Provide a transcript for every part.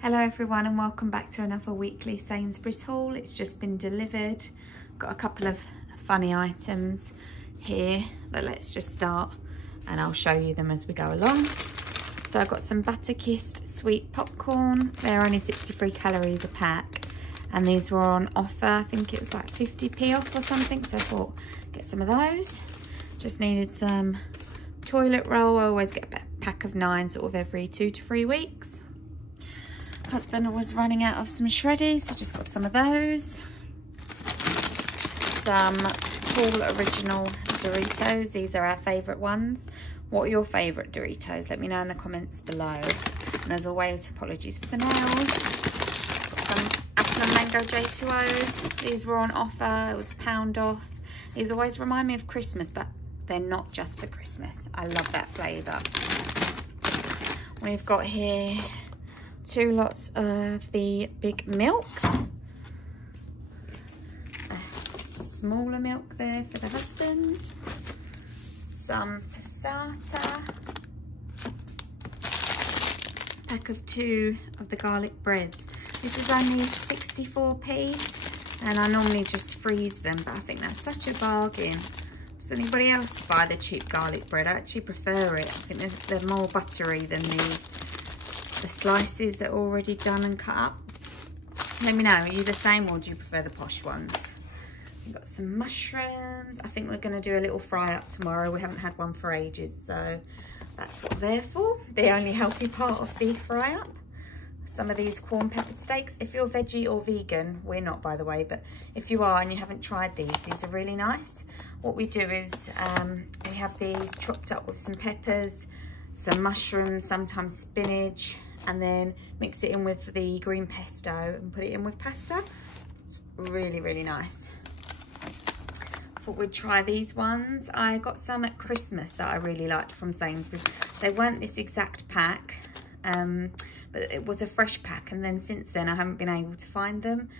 Hello everyone and welcome back to another weekly Sainsburys haul. It's just been delivered. Got a couple of funny items here, but let's just start and I'll show you them as we go along. So I got some butter kissed sweet popcorn. They're only 63 calories a pack and these were on offer. I think it was like 50p off or something, so I thought get some of those. Just needed some toilet roll. I always get a pack of 9 sort of every 2 to 3 weeks. Husband was running out of some shreddies, so just got some of those. Some cool original Doritos. These are our favourite ones. What are your favourite Doritos? Let me know in the comments below. And as always, apologies for the nails. Got some apple and mango J2Os. These were on offer. It was £1 off. These always remind me of Christmas, but they're not just for Christmas. I love that flavour. We've got here 2 lots of the big milks. A smaller milk there for the husband. Some passata. Pack of 2 of the garlic breads. This is only 64p and I normally just freeze them, but I think that's such a bargain. Does anybody else buy the cheap garlic bread? I actually prefer it. I think they're more buttery than the slices that are already done and cut up. Let me know, are you the same or do you prefer the posh ones? We've got some mushrooms. I think we're going to do a little fry up tomorrow. We haven't had one for ages, so that's what they're for. The only healthy part of the fry up. Some of these corn peppered steaks. If you're veggie or vegan, we're not by the way, but if you are and you haven't tried these are really nice. What we do is we have these chopped up with some peppers, some mushrooms, sometimes spinach, and then mix it in with the green pesto and put it in with pasta. It's really, really nice. I thought we'd try these ones. I got some at Christmas that I really liked from Sainsburys. They weren't this exact pack, but it was a fresh pack, and then since then I haven't been able to find them.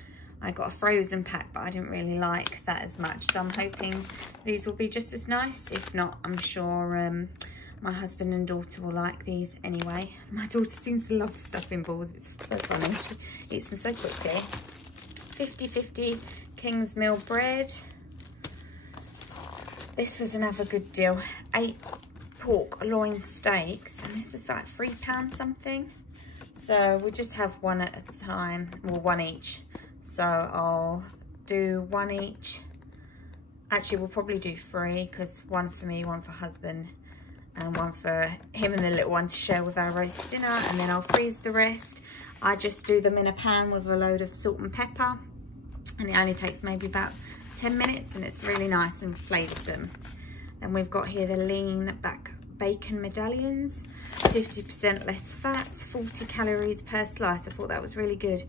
I got a frozen pack, but I didn't really like that as much, so I'm hoping these will be just as nice. If not, I'm sure my husband and daughter will like these anyway. My daughter seems to love stuffing balls. It's so funny. She eats them so quickly. 50/50 King's Mill bread. This was another good deal. 8 pork loin steaks, and this was like £3 something. So we'll just have one at a time, well, one each. So I'll do one each. Actually, we'll probably do 3 because one for me, one for husband, and one for him and the little one to share with our roast dinner, and then I'll freeze the rest. I just do them in a pan with a load of salt and pepper, and it only takes maybe about 10 minutes, and it's really nice and flavoursome. Then we've got here the lean back bacon medallions, 50% less fat, 40 calories per slice. I thought that was really good,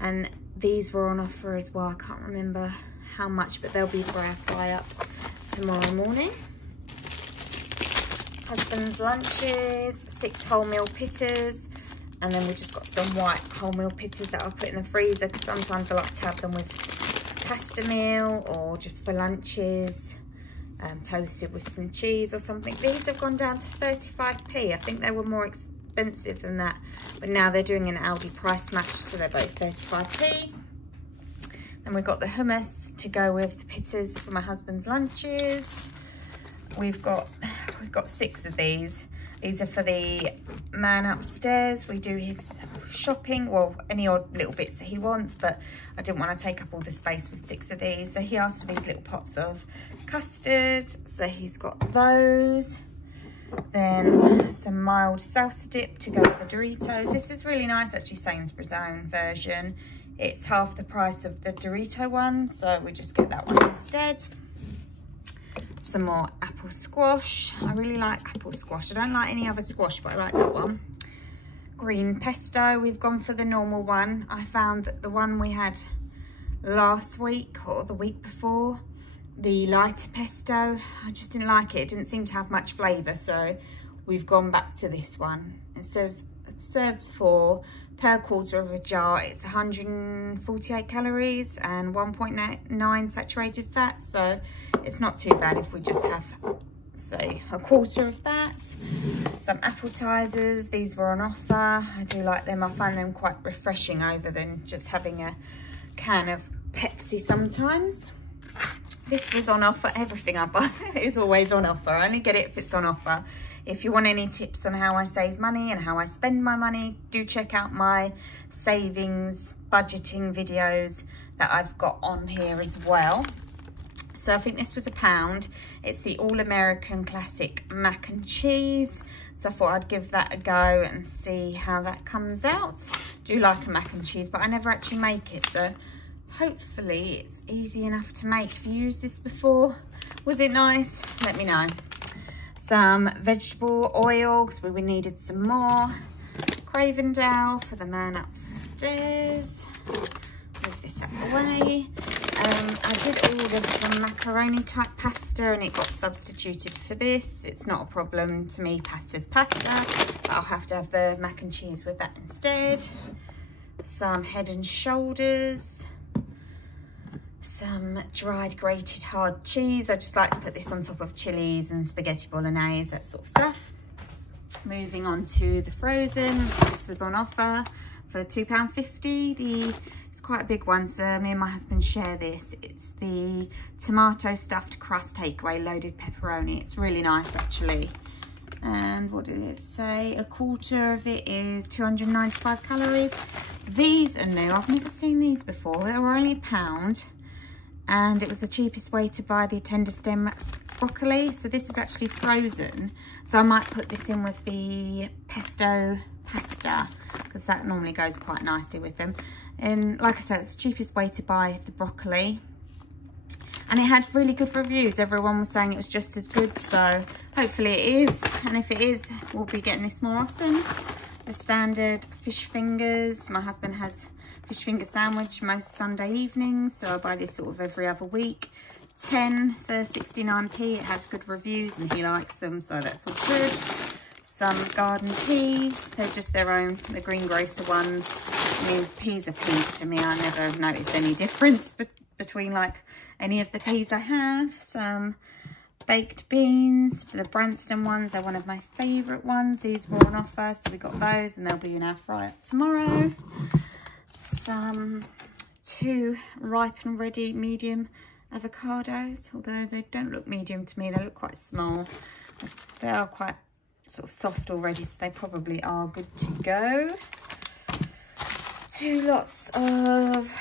and these were on offer as well. I can't remember how much, but they'll be for our fry up tomorrow morning. Husband's lunches, 6 wholemeal pittas, and then we just got some white wholemeal pittas that I'll put in the freezer because sometimes I like to have them with pasta meal or just for lunches, toasted with some cheese or something. These have gone down to 35p. I think they were more expensive than that, but now they're doing an Aldi price match, so they're both 35p. And we've got the hummus to go with the pittas for my husband's lunches. We've got 6 of these. These are for the man upstairs. We do his shopping, well, any odd little bits that he wants, but I didn't want to take up all the space with 6 of these. So he asked for these little pots of custard. So he's got those. Then some mild salsa dip to go with the Doritos. This is really nice, actually, Sainsbury's own version. It's half the price of the Dorito one, so we just get that one instead. Some more apple squash. I really like apple squash. I don't like any other squash, but I like that one. Green pesto. We've gone for the normal one. I found that the one we had last week or the week before, the lighter pesto, I just didn't like it. It didn't seem to have much flavour, so we've gone back to this one. It says serves for per quarter of a jar. It's 148 calories and 1.9 saturated fat, so it's not too bad if we just have say a quarter of that. Some appetizers, these were on offer. I do like them. I find them quite refreshing over than just having a can of Pepsi sometimes. This was on offer. Everything I buy is always on offer. I only get it if it's on offer. If you want any tips on how I save money and how I spend my money, do check out my savings budgeting videos that I've got on here as well. So I think this was £1. It's the All-American Classic Mac and Cheese. So I thought I'd give that a go and see how that comes out. Do like a mac and cheese, but I never actually make it. So hopefully it's easy enough to make. Have you used this before? Was it nice? Let me know. Some vegetable oil, because we needed some more. Cravendale for the man upstairs. Move this out of the way. I did order some macaroni type pasta and it got substituted for this. It's not a problem to me, pasta's pasta, but I'll have to have the mac and cheese with that instead. Some Head and Shoulders. Some dried grated hard cheese. I just like to put this on top of chilies and spaghetti bolognese, that sort of stuff. Moving on to the frozen. This was on offer for £2.50. It's quite a big one, so me and my husband share this. It's the tomato stuffed crust takeaway loaded pepperoni. It's really nice actually. And what did it say? A quarter of it is 295 calories. These are new. I've never seen these before. They were only £1. And it was the cheapest way to buy the tender stem broccoli. So this is actually frozen. So I might put this in with the pesto pasta because that normally goes quite nicely with them. And like I said, it's the cheapest way to buy the broccoli. And it had really good reviews. Everyone was saying it was just as good. So hopefully it is. And if it is, we'll be getting this more often. The standard fish fingers. My husband has fish finger sandwich most Sunday evenings, so I buy this sort of every other week. 10 for 69p. It has good reviews and he likes them, so that's all good. Some garden peas. They're just their own, the greengrocer ones. I mean, peas are peas to me. I never noticed any difference between like any of the peas I have. Some baked beans for the Branston ones. They're one of my favourite ones. These were on offer, so we got those and they'll be in our fry-up tomorrow. Some 2 ripe and ready medium avocados, although they don't look medium to me, they look quite small. They are quite sort of soft already, so they probably are good to go. 2 lots of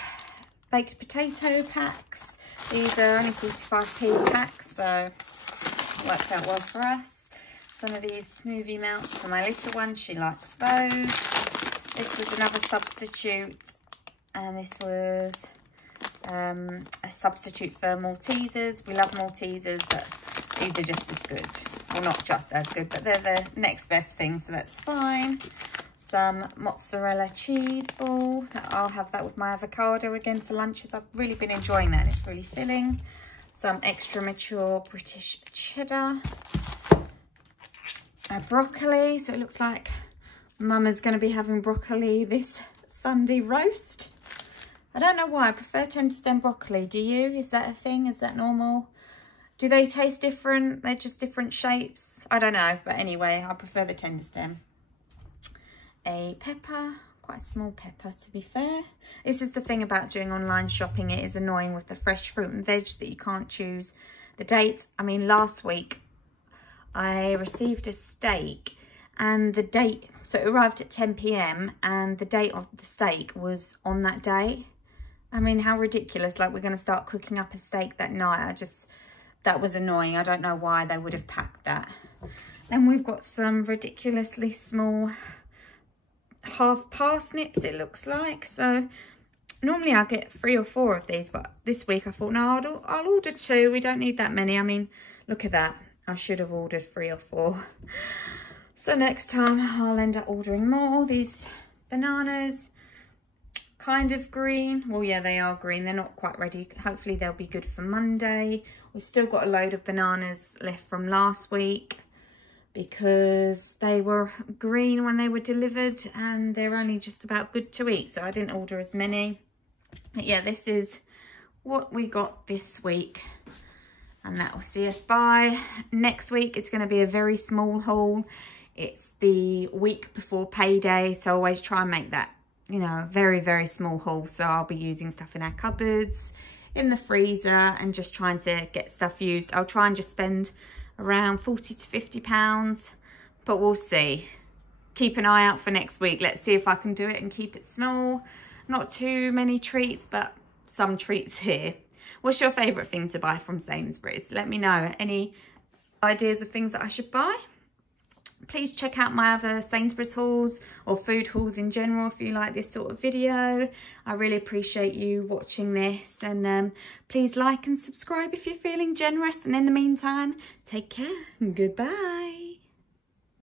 baked potato packs. These are only 45p packs, so it works out well for us. Some of these smoothie melts for my little one, she likes those. This was another substitute, and this was a substitute for Maltesers. We love Maltesers, but these are just as good. Well, not just as good, but they're the next best thing, so that's fine. Some mozzarella cheese ball. I'll have that with my avocado again for lunches. I've really been enjoying that, and it's really filling. Some extra mature British cheddar. Broccoli, so it looks like Mama's going to be having broccoli this Sunday roast. I don't know why. I prefer tender stem broccoli. Do you? Is that a thing? Is that normal? Do they taste different? They're just different shapes? I don't know. But anyway, I prefer the tender stem. A pepper. Quite a small pepper, to be fair. This is the thing about doing online shopping. It is annoying with the fresh fruit and veg that you can't choose the dates. I mean, last week I received a steak and the date, so it arrived at 10 p.m. and the date of the steak was on that day. I mean, how ridiculous. Like, we're going to start cooking up a steak that night. That was annoying. I don't know why they would have packed that. Then we've got some ridiculously small half parsnips, it looks like. So normally I get 3 or 4 of these, but this week I thought, no, I'll order 2. We don't need that many. I mean, look at that. I should have ordered 3 or 4. So next time I'll end up ordering more. These bananas, kind of green. Well, yeah, they are green. They're not quite ready. Hopefully they'll be good for Monday. We've still got a load of bananas left from last week because they were green when they were delivered and they're only just about good to eat. So I didn't order as many. But yeah, this is what we got this week. And that will see us by next week. It's going to be a very small haul. It's the week before payday, so I always try and make that, you know, a very, very small haul. So I'll be using stuff in our cupboards, in the freezer, and just trying to get stuff used. I'll try and just spend around 40 to 50 pounds, but we'll see. Keep an eye out for next week. Let's see if I can do it and keep it small. Not too many treats, but some treats here. What's your favourite thing to buy from Sainsburys? Let me know. Any ideas of things that I should buy? Please check out my other Sainsburys hauls or food hauls in general if you like this sort of video. I really appreciate you watching this, and please like and subscribe if you're feeling generous. And in the meantime, take care and goodbye.